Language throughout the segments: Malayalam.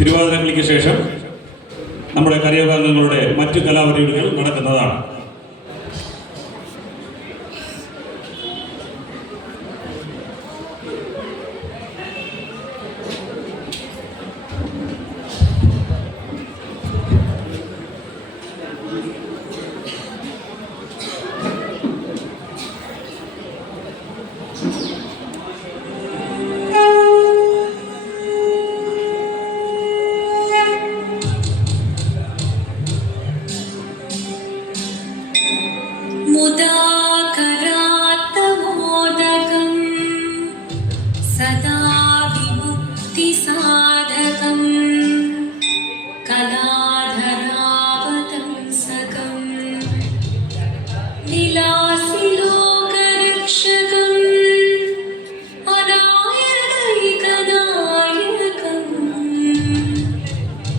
തിരുവാതിരങ്ങൾക്ക് ശേഷം നമ്മുടെ കരയോഗാംഗങ്ങളുടെ മറ്റു കലാപരിപാടികൾ നടക്കുന്നതാണ്. सदा विमुक्तिसाधकं कलाधरावतंसकं विलासिलोकरक्षकं अनायकैकनायकं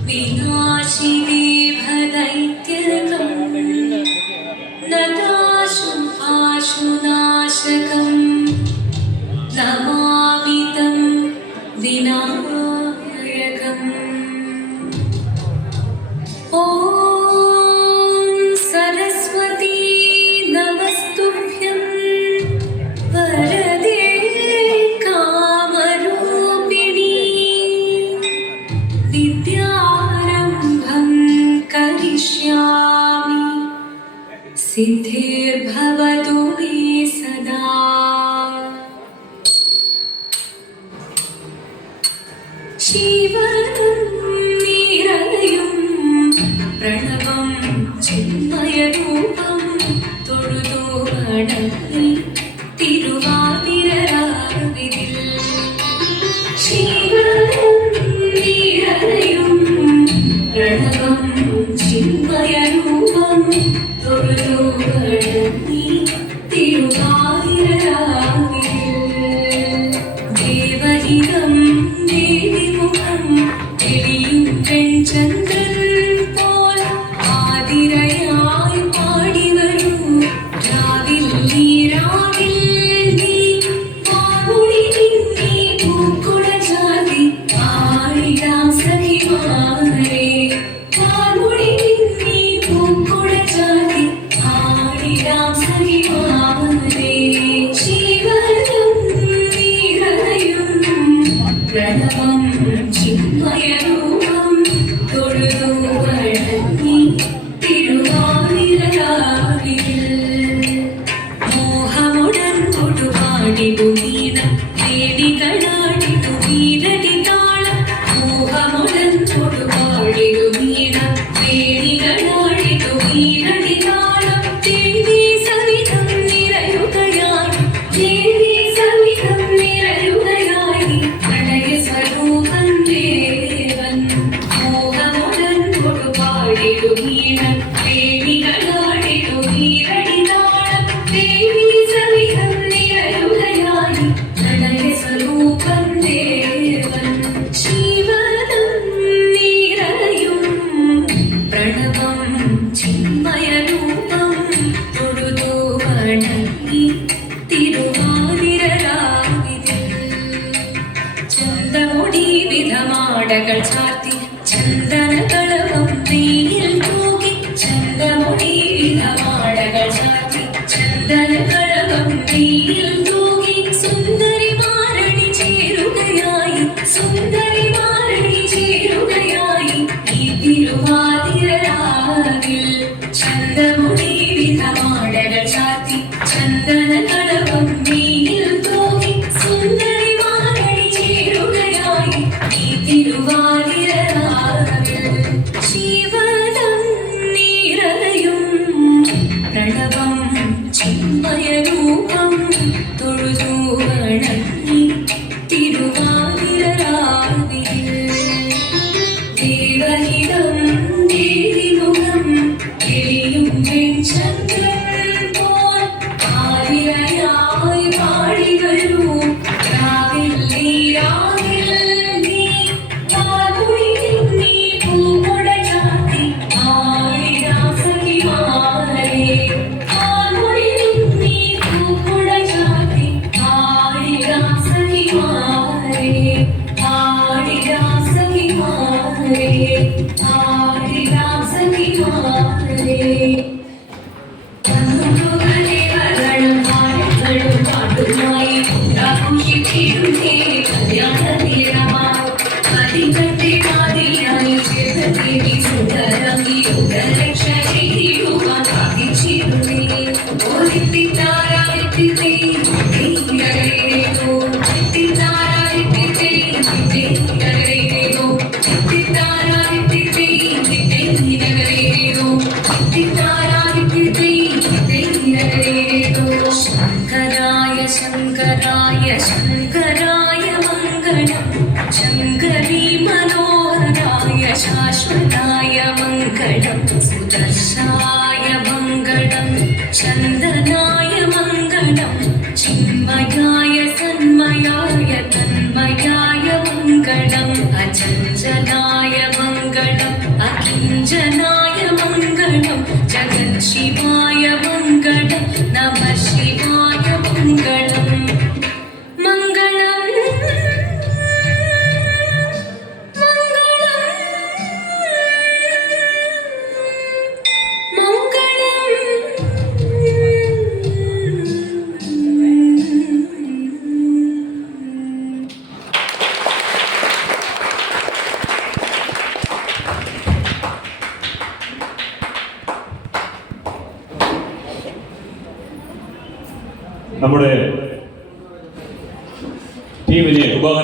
विनाशिदेवदैत्यकं नदाशुम् आशुनाशकं नमामितं विनायकम्। ॐ सरस्वती नमस्तुभ्यं वरदे कामरूपिणी विद्यारम्भं करिष्यामि सिद्धिर्भवतु मे सदा। शिवनं निरलयं प्रणवं चिन्मयरूपं തൊഴുതു വണങ്ങി തിരുവാതിരരാവിതിൽ ശിവനം നിരലയം പ്രണവം ചിന്മയരൂപം തൊഴുതു വണങ്ങി തിരുവാതിരരാവിതിൽ ദേവഹിതം ദേവിമുഖം തെളിയും പെൺചന്ദ്രൻ പോൽ ആതിരയായി പാടിവരൂ രാവിൽ നീ പാടുടി നീ പൂക്കുട ചാതി ആടിടാം സഖിമാരെ പാടുടി നീ പൂക്കുട ചാതി ആടിടാം സഖിമാരെ ശിവനം നിറയും പ്രണവം ചിന്മയരൂപം തൊഴുതു വണങ്ങി തിരുവാതിരരാവിതിൽ മോഹമുടൻ കൊടുപാടിടു വീണം വേദികളാടിടു വീരടി താളം മോഹമുടൻ കൊടുപാടിടു വീണം വേദികളാടിടു വീരടി താളം ദേവി സവിധം നിറയുകയായി ദേവി സവിധം നിറയുകയായി പ്രണയ സ്വരൂപം ദേവൻ മോഹമുടൻ കൊടുപാടിടു വീണം വേദികളാടിടു വീരടി താളം ദേവി സവിധം നിറയുകയായി പ്രണയ സ്വരൂപം ദേവൻ ശിവനം നിറയും പ്രണവം ചിന്മയരൂപം തൊഴുതു വണങ്ങി തിരുവാതിരരാവിതിൽ ചന്തമുടി വിധമാടകൾ ചാർത്തി ചന്ദനകളവും നെയ്യിൽ തൂകി ചന്തമുടി വിധമാടകൾ ചാർത്തി ചന്ദനകളവും നെയ്യിൽ തൂകി സുന്ദരിമാരണി ചേരുകയായി സുന്ദരിമാരണി ചേരുകയായി ഈ തിരുവാതിരരാവിൽ ചന്തമുടി വിധമാടകൾ ചാർത്തി ചന്ദനകളവും നെയ്യിൽ തൂകി സുന്ദരിമാരണി ചേരുകയായി ഈ തിരുവാതിരരാവിൽ ശിവനം നിറയും പ്രണവം ചിന്മയരൂപം തൊഴുതു വണങ്ങി തിരുവാതിരരാവിൽ ദേവഹിതം ദേവിമുഖം തെളിയും शाश्वताय मङ्गलं सुदर्शाय मङ्गलं चन्दनाय मङ्गलं चिन्मयाय सन्मयाय तन्मयाय मङ्गलम् अचञ्चलाय मङ्गलम् अकिञ्चनाय मङ्गलं जगत्शिवाय मङ्गलं नमः शिवाय मङ्गलम् നമ്മുടെ ടീമിനെ ഉപഹാരം